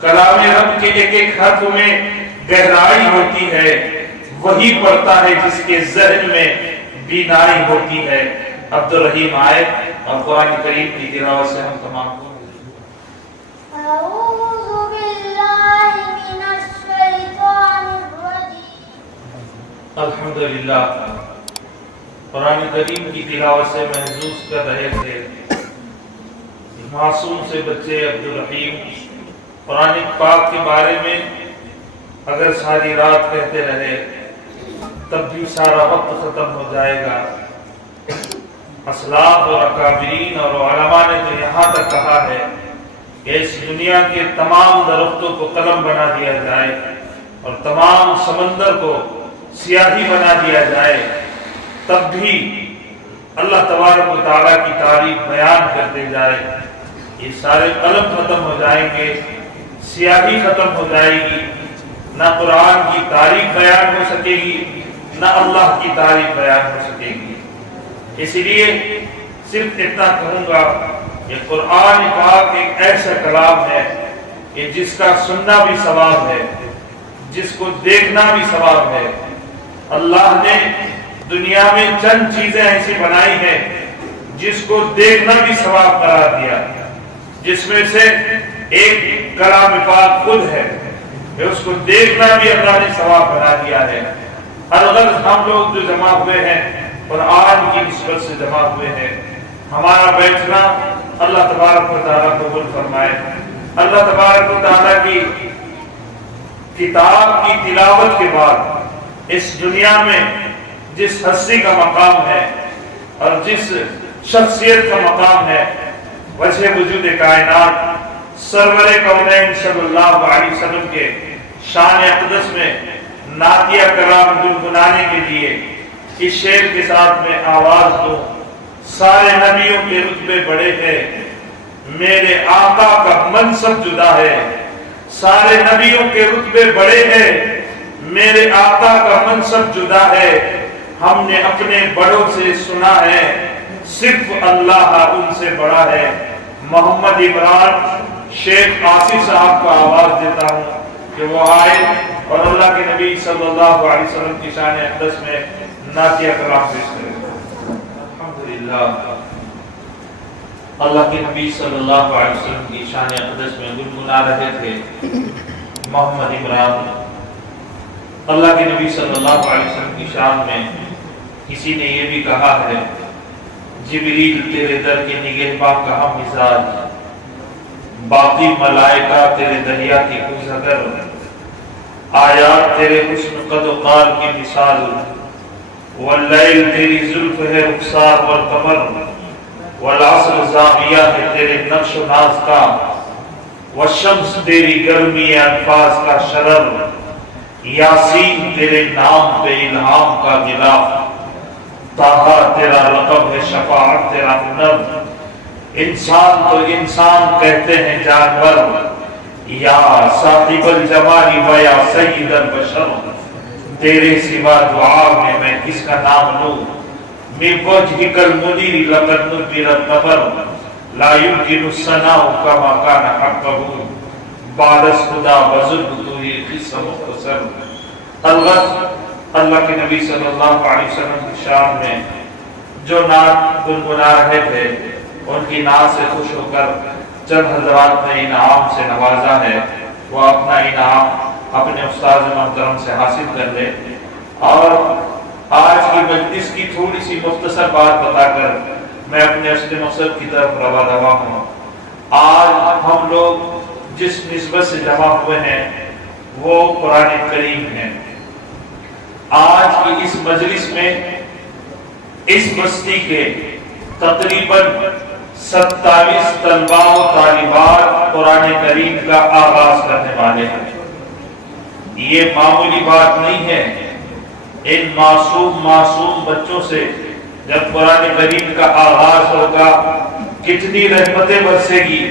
کلام رب کے ایک ایک حرف میں گہرائی ہوتی ہے، وہی پڑھتا ہے جس کے ذہن میں بینائی ہوتی ہے۔ عبد الرحیم آئے اور قرآن کریم کی تلاوت سے ہم تمام کو اعوذ باللہ من الشیطان الرجیم۔ الحمدللہ قرآن کریم کی تلاوت سے محظوظ کر رہے تھے معصوم سے بچے عبد الرحیم۔ قرآن پاک کے بارے میں اگر ساری رات کہتے رہے تب بھی سارا وقت ختم ہو جائے گا۔ اسلاف اور اکابرین اور علماء نے تو یہاں تک کہا ہے کہ اس دنیا کے تمام درختوں کو قلم بنا دیا جائے اور تمام سمندر کو سیاہی بنا دیا جائے، تب بھی اللہ تبارک و تعالیٰ کی تعریف بیان کرتے جائے، یہ سارے قلم ختم ہو جائیں گے، سیاہی ختم ہو جائے گی، نہ قرآن کی تعریف بیان ہو سکے گی نہ اللہ کی تعریف بیان ہو سکے گی۔ اس لیے صرف اتنا کہوں گا کہ قرآن پاک ایک ایسا کلام ہے کہ جس کا سننا بھی ثواب ہے، جس کو دیکھنا بھی ثواب ہے۔ اللہ نے دنیا میں چند چیزیں ایسی بنائی ہیں جس کو دیکھنا بھی ثواب قرار دیا، جس میں سے ایک کلام پاک خود ہے کہ اس کو دیکھنا بھی اللہ نے ثواب بنا دیا ہے۔ الغرض ہم لوگ جو جمع ہوئے ہیں قرآن کی نسبت سے جمع ہوئے ہیں، ہمارا بیٹھنا اللہ تبارک و تعالیٰ قبول فرمائے۔ اللہ تبارک و تعالیٰ کی کتاب کی تلاوت کے بعد اس دنیا میں جس ہستی کا مقام ہے اور جس شخصیت کا مقام ہے، وجہ وجود کائنات سرور کونین صلی اللہ علیہ وسلم کے شان اقدس میں نعتیہ کلام گنگنانے کے لیے اس شعر کے ساتھ میں آواز دوں۔ سارے نبیوں کے رتبے بڑے ہیں، میرے آقا کا منصب جدا ہے۔ سارے نبیوں کے رتبے بڑے ہیں، میرے آقا کا منصب جدا ہے۔ ہم نے اپنے بڑوں سے سنا ہے، صرف اللہ ان سے بڑا ہے۔ محمد عمران شیخ آصف صاحب کو آواز دیتا ہوں کہ وہ آئے اور اللہ کے نبی صلی اللہ علیہ وسلم کی شان اقدس میں نعتیہ کلام پیش کریں۔ الحمدللہ اللہ کے نبی صلی اللہ علیہ وسلم کی شان اقدس میں گنگنا رہے تھے محمد عمران۔ اللہ کے نبی صلی اللہ علیہ وسلم کی شان میں کسی نے یہ بھی کہا ہے، جبریل تیرے در کے نگہباں کہاں مزاج، باقی ملائکہ تیرے دریا کی گزر، آیات تیرے حسن قد و قال کی مثال، واللیل تیری زلف ہے رخسار والقمر، والعصر زاویہ ہے تیرے نقش و ناز کا، والشمس تیری گرمی انفاس کا شرر، یاسین تیرے نام پہ الہام کا غلاف، طٰہٰ تیرا لقب ہے شفاعت تیرا ہنر، انسان تو انسان کہتے ہیں جانور، یا صاحب الجمال و یا سید البشر، تیرے سوا دعا میں کس کا نام لوں، من وجهك المنیر لقد نبر القبر، لا يمكن الثناء كما كان حقه، بعد خدا بزرگ تو ہی قصہ مختصر۔ الغرض اللہ کے نبی صلی اللہ علیہ وسلم کی شان میں جو نعت گنگنا رہے تھے، ان کی نعت سے خوش ہو کر چند حضرات نے انعام سے نوازا ہے، وہ اپنا انعام اپنے استاذ محترم سے حاصل کر لے۔ اور آج کی مجلس کی تھوڑی سی مختصر بات بتا کر میں اپنے اصل مقصد کی طرف روا ہوں۔ آج ہم لوگ جس نسبت سے جمع ہوئے ہیں وہ قرآن کریم ہے۔ آج کی اس مجلس میں اس بستی کے تقریباً 27 طلباء و طالبات قرآن کریم کا آغاز کرنے والے ہیں۔ یہ معمولی بات نہیں ہے۔ ان معصوم بچوں سے جب قرآن کریم کا آغاز ہوگا کتنی رحمتیں برسے گی،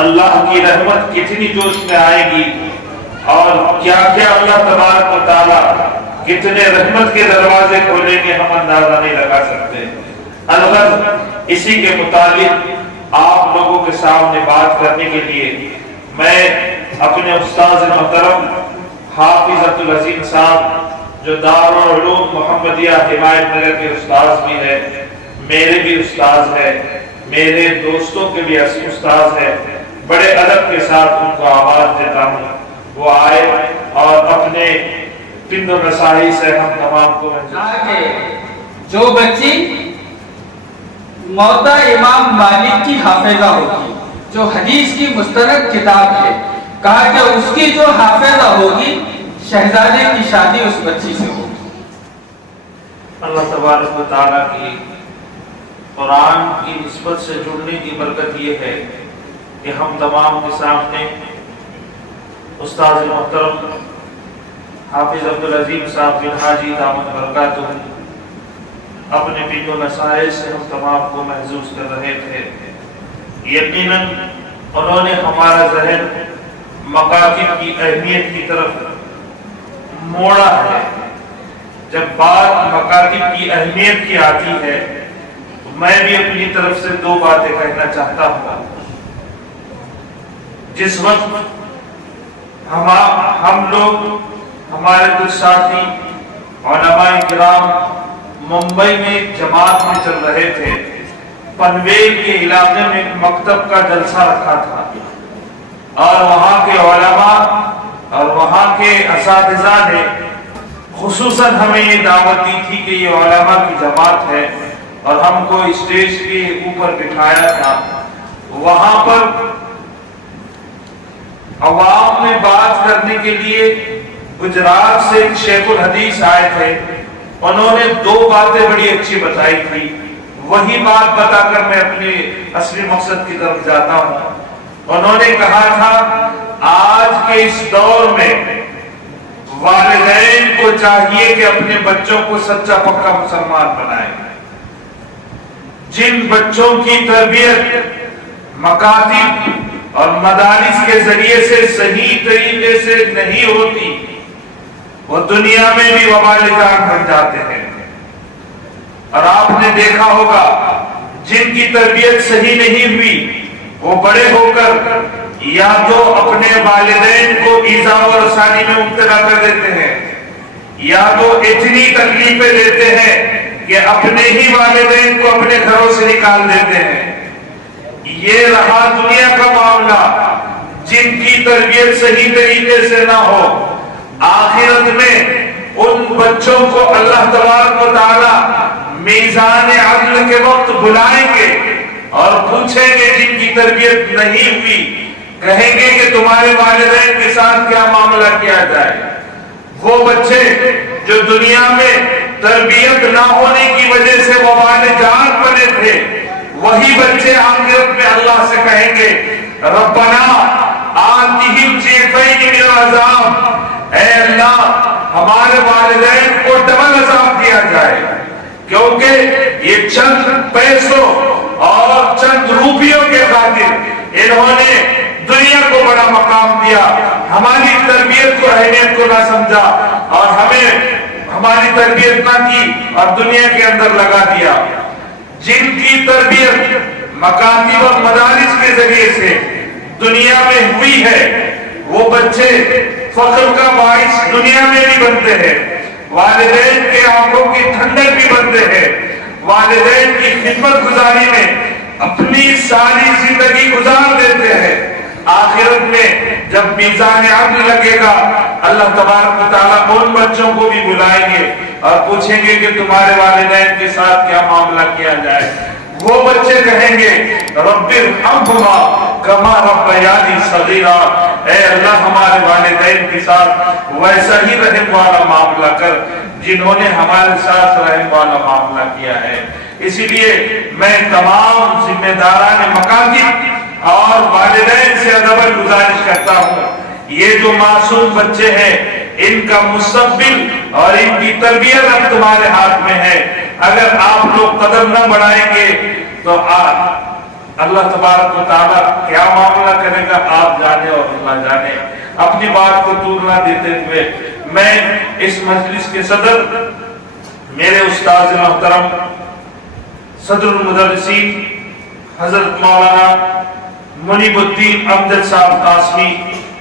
اللہ کی رحمت کتنی جوش میں آئے گی، اور کیا کیا اللہ تبارک و تعالیٰ کتنے رحمت کے دروازے کھولیں گے، ہم اندازہ نہیں لگا سکتے۔ الغرض اسی کے متعلق آپ لوگوں کے سامنے بات کرنے کے لیے میں اپنے استاذ محترم حافظ عبدالعظیم صاحب جو دارالعلوم محمدیہ حمایت نگر کے استاذ بھی ہے، میرے بھی استاذ ہے، میرے دوستوں کے بھی استاذ ہے، بڑے ادب کے ساتھ ان کو آواز دیتا ہوں وہ آئے اور اپنے پند و نصاحی سے ہم تمام کو جو بچی موتا امام مالک کی حافظہ ہوگی، جو حدیث کی مستند کتاب ہے، کہا کہ اس کی جو حافظہ ہوگی شہزادے کی شادی اس بچی سے ہوگی۔ اللہ تبارک و تعالیٰ کی قرآن کی نسبت سے جڑنے کی برکت یہ ہے کہ ہم تمام کے سامنے استاذ محترم حافظ عبدالعظیم صاحب بن حاجی دامت برکاتہ اپنے پند و نصائح سے ہم تمام کو محظوظ کر رہے تھے۔ یقیناً انہوں نے ہمارا ذہن مکاتب کی اہمیت کی طرف موڑا ہے۔ جب بات مکاتب کی اہمیت کی آتی ہے تو میں بھی اپنی طرف سے دو باتیں کہنا چاہتا ہوں۔ جس وقت ہم لوگ ہمارے کچھ ساتھی علماء کرام ممبئی میں جماعت میں چل رہے تھے، پنویل کے علاقے میں ایک مکتب کا جلسہ رکھا تھا اور وہاں کے علماء اور وہاں کے اساتذہ نے خصوصاً ہمیں یہ دعوت دی تھی کہ یہ علماء کی جماعت ہے اور ہم کو اسٹیج کے اوپر بٹھایا تھا۔ وہاں پر عوام میں بات کرنے کے لیے گجرات سے ایک شیخ الحدیث آئے تھے، انہوں نے دو باتیں بڑی اچھی بتائی تھی، وہی بات بتا کر میں اپنے اصلی مقصد کی طرف جاتا ہوں۔ انہوں نے کہا تھا آج کے اس دور میں والدین کو چاہیے کہ اپنے بچوں کو سچا پکا مسلمان بنائیں۔ جن بچوں کی تربیت مکاتب اور مدارس کے ذریعے سے صحیح طریقے سے نہیں ہوتی وہ دنیا میں بھی وبال جان بن جاتے ہیں۔ اور آپ نے دیکھا ہوگا جن کی تربیت صحیح نہیں ہوئی وہ بڑے ہو کر یا تو اپنے والدین کو ایذا و رسانی میں مبتلا کر دیتے ہیں یا تو اتنی تکلیفیں دیتے ہیں کہ اپنے ہی والدین کو اپنے گھروں سے نکال دیتے ہیں۔ یہ رہا دنیا کا معاملہ، جن کی تربیت صحیح طریقے سے نہ ہو، آخرت میں ان بچوں کو اللہ تبارک و تعالی میزان عدل کے وقت بلائیں گے اور پوچھیں گے جن کی تربیت نہیں ہوئی، کہیں گے کہ تمہارے والدین کے ساتھ کیا معاملہ کیا جائے۔ وہ بچے جو دنیا میں تربیت نہ ہونے کی وجہ سے وبال جان بنے تھے، وہی بچے آخرت میں اللہ سے کہیں گے ربنا آتِہِمْ ضِعْفَيْنِ مِنَ الْعَذَابِ، اے اللہ ہمارے والدین کو ڈبل عذاب دیا جائے، کیونکہ یہ چند پیسوں اور چند روپیوں کے خاطر انہوں نے دنیا کو بڑا مقام دیا، ہماری تربیت کو اہمیت کو نہ سمجھا اور ہمیں ہماری تربیت نہ کی اور دنیا کے اندر لگا دیا۔ جن کی تربیت مکاتب اور مدارس کے ذریعے سے دنیا میں ہوئی ہے وہ بچے فخر کا باعث دنیا میں بھی بنتے ہیں، والدین کے آنکھوں کی ٹھنڈک بھی بنتے ہیں، والدین کی خدمت گزاری میں اپنی ساری زندگی گزار دیتے ہیں۔ آخرت میں جب میزان عدل لگے گا اللہ تبارک و تعالیٰ ان بچوں کو بھی بلائیں گے اور پوچھیں گے کہ تمہارے والدین کے ساتھ کیا معاملہ کیا جائے۔ وہ بچے کہیں گے رب ارحمہما کما ربیانی صغیرا، اے اللہ ہمارے والدین کے ساتھ ویسا ہی رحم والا معاملہ کر جنہوں نے ہمارے ساتھ رحم والا معاملہ کیا ہے۔ اسی لیے میں تمام ذمہ داران مکاتب اور والدین سے ادب گزارش کرتا ہوں، یہ جو معصوم بچے ہیں ان کا مستقبل اور ان کی تربیت اب تمہارے ہاتھ میں ہے۔ اگر آپ لوگ قدم نہ بڑھائیں گے تو اللہ تبارک و تعالیٰ کیا معاملہ کرے گا آپ جانے اور اللہ جانے۔ اپنی بات کو دور نہ دیتے ہوئے میں اس مجلس کے صدر میرے استاذ محترم صدر المدرسین حضرت مولانا منیب الدین امجد صاحب قاسمی